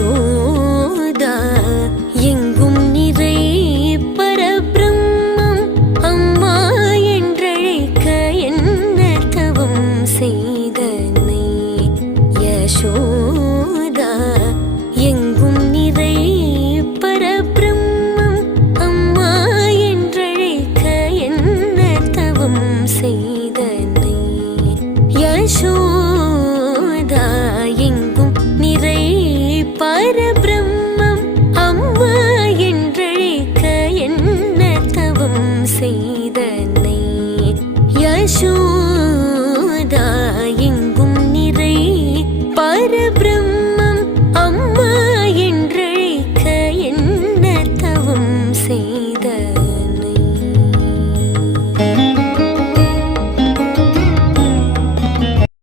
யசோதா எங்கும் நிறை பரபிரம்மம் அம்மா என்றழைக்க என்ன தவம் செய்தனை. யசோதா எங்கும் நிறை பரபிரம்மம் அம்மா என்றழைக்க என்ன தவம் செய்தனை. யசோதா